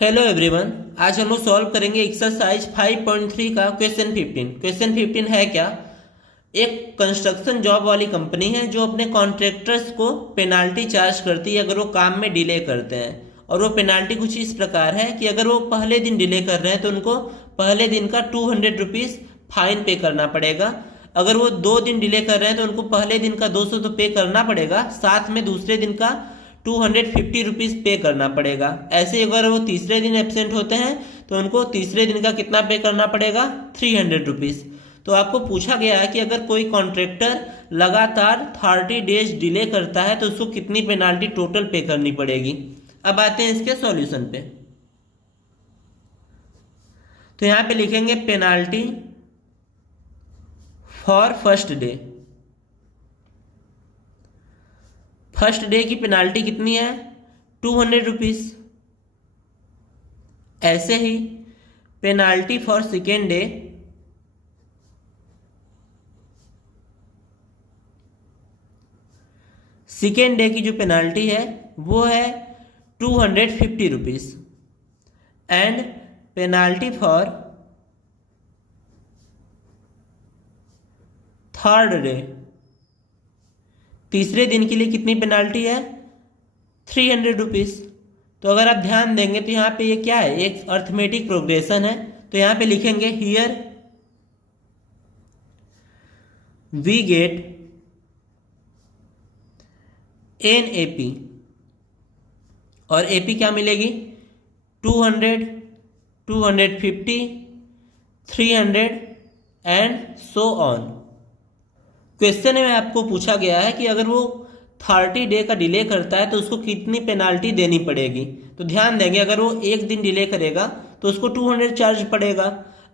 Hello everyone. आज हम लोग सॉल्व करेंगे एक्सरसाइज 5.3 का क्वेश्चन 15। क्वेश्चन 15 है क्या? एक कंस्ट्रक्शन जॉब वाली कंपनी है जो अपने कॉन्ट्रैक्टर्स को पेनाल्टी चार्ज करती है अगर वो काम में डिले करते हैं। और वो पेनाल्टी कुछ इस प्रकार है कि अगर वो पहले दिन डिले कर रहे हैं तो उनको पहले दिन का 200 रुपीज़ फाइन पे करना पड़ेगा। अगर वो 2 दिन डिले कर रहे हैं तो उनको पहले दिन का 200 तो पे करना पड़ेगा, साथ में दूसरे दिन का 250 रुपीज़ पे करना पड़ेगा। ऐसे अगर वो तीसरे दिन एब्सेंट होते हैं तो उनको तीसरे दिन का कितना पे करना पड़ेगा? 300 रुपीज़। तो आपको पूछा गया है कि अगर कोई कॉन्ट्रैक्टर लगातार 30 डेज डिले करता है तो उसको कितनी पेनाल्टी टोटल पे करनी पड़ेगी। अब आते हैं इसके सॉल्यूशन पे। तो यहाँ पे लिखेंगे penalty for first day. First day की पेनाल्टी कितनी है? 200 रुपीज़। ऐसे ही penalty for second day, second day की जो पेनाल्टी है वो है 250 rupees. And penalty for third day, तीसरे दिन के लिए कितनी पेनाल्टी है? 300 रुपीज़। तो अगर आप ध्यान देंगे तो यहाँ पे ये क्या है? एक अर्थमेटिक प्रोग्रेशन है। तो यहाँ पे लिखेंगे हियर वी गेट NAP, और AP क्या मिलेगी? 200, 250, 300 एंड सो ऑन। क्वेश्चन में आपको पूछा गया है कि अगर वो 30 डे का डिले करता है तो उसको कितनी पेनाल्टी देनी पड़ेगी। तो ध्यान देंगे, अगर वो एक दिन डिले करेगा तो उसको 200 चार्ज पड़ेगा।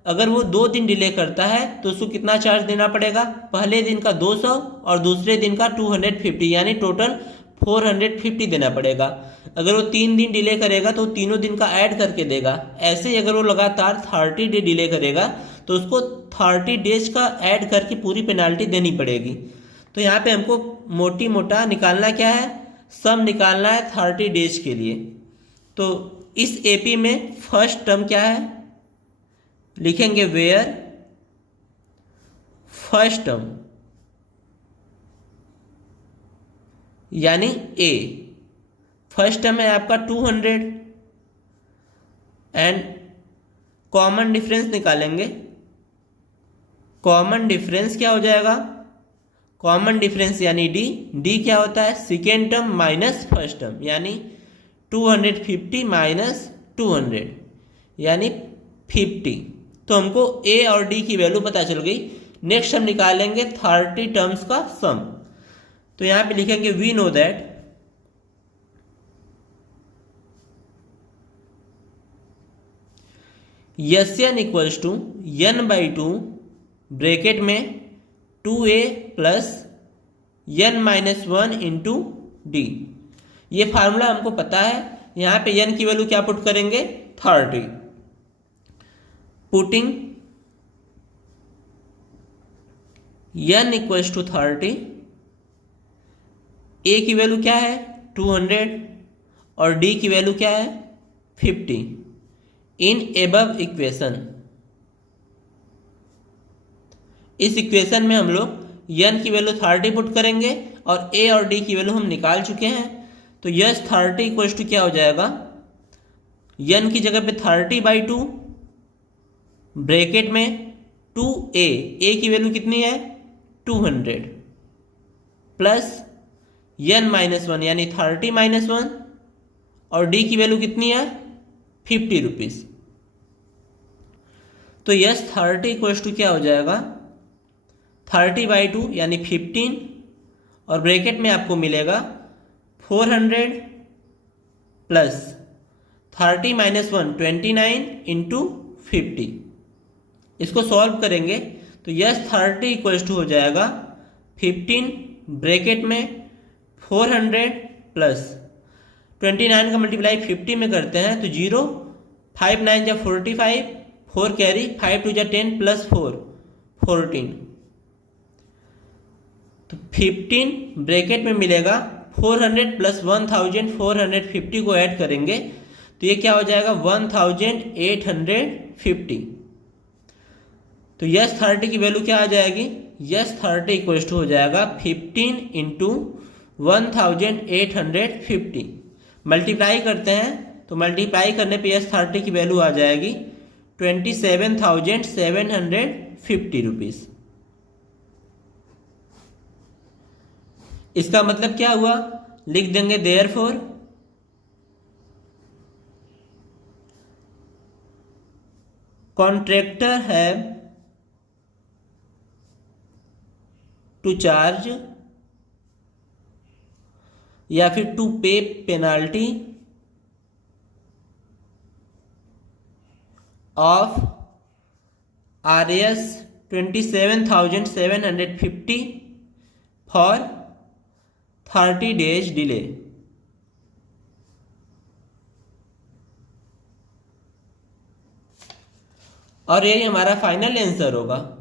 अगर वो 2 दिन डिले करता है तो उसको कितना चार्ज देना पड़ेगा? पहले दिन का 200 और दूसरे दिन का 250, यानी टोटल 450 देना पड़ेगा। अगर वो 3 दिन डिले करेगा तो तीनों दिन का ऐड करके देगा। ऐसे ही अगर वो लगातार 30 डे डिले करेगा तो उसको 30 डेज का ऐड करके पूरी पेनाल्टी देनी पड़ेगी। तो यहाँ पे हमको मोटी मोटा निकालना क्या है? सम निकालना है 30 डेज के लिए। तो इस AP में फर्स्ट टर्म क्या है? लिखेंगे वेयर फर्स्ट टर्म, यानी A। फर्स्ट टर्म है आपका 200 एंड कॉमन डिफरेंस निकालेंगे। कॉमन डिफरेंस क्या हो जाएगा? कॉमन डिफरेंस यानी D क्या होता है? Second term minus first term, यानी 250 माइनस 200 यानी 50। तो हमको A और D की वैल्यू पता चल गई। नेक्स्ट हम निकालेंगे 30 टर्म्स का सम। तो यहां पे लिखेंगे we know that Sn equals to n/2 bracket में 2A plus n-1 into D। ये फार्मूला हमको पता है। यहाँ पे n की वैल्यू क्या पुट करेंगे? 30। Putting n equals to 30, A की वैल्यू क्या है? 200 और D की वैल्यू क्या है? 50। इन एबव इक्वेशन, इस इक्वेशन में हम लोग n की वैल्यू 30 पुट करेंगे और A और D की वैल्यू हम निकाल चुके हैं। तो यस 30 इक्वल्स टू क्या हो जाएगा? n की जगह पे 30/2 ब्रैकेट में 2A, A की वैल्यू कितनी है? 200 प्लस n-1 यानी 30-1 और D की वैल्यू कितनी है? 50 रुपीज़। तो यस 30 इक्वल्स टू क्या हो जाएगा? 30/2 यानी 15 और ब्रैकेट में आपको मिलेगा 400 प्लस 30-1 29 इंटू 50। इसको सॉल्व करेंगे तो यस 30 इक्वल्स टू हो जाएगा 15 ब्रैकेट में 400 प्लस 29 का मल्टीप्लाई 50 में करते हैं तो 0, 5 9 जा 45, 4 कैरी, 5 2 जा 10 प्लस 4 14। तो 15 ब्रैकेट में मिलेगा 400 प्लस 1450 को ऐड करेंगे तो ये क्या हो जाएगा 1850। तो यस 30 की वैल्यू क्या आ जाएगी, यस 30 इक्वल्स टू हो जाएगा 15 इंटू 1850। मल्टीप्लाई करते हैं तो मल्टीप्लाई करने पे यस 30 की वैल्यू आ जाएगी 27,750 रुपीज़। इसका मतलब क्या हुआ, लिख देंगे therefore contractor have to charge या फिर to pay penalty of RS 27,750 for 30 days delay. और ये हमारा फाइनल आंसर होगा।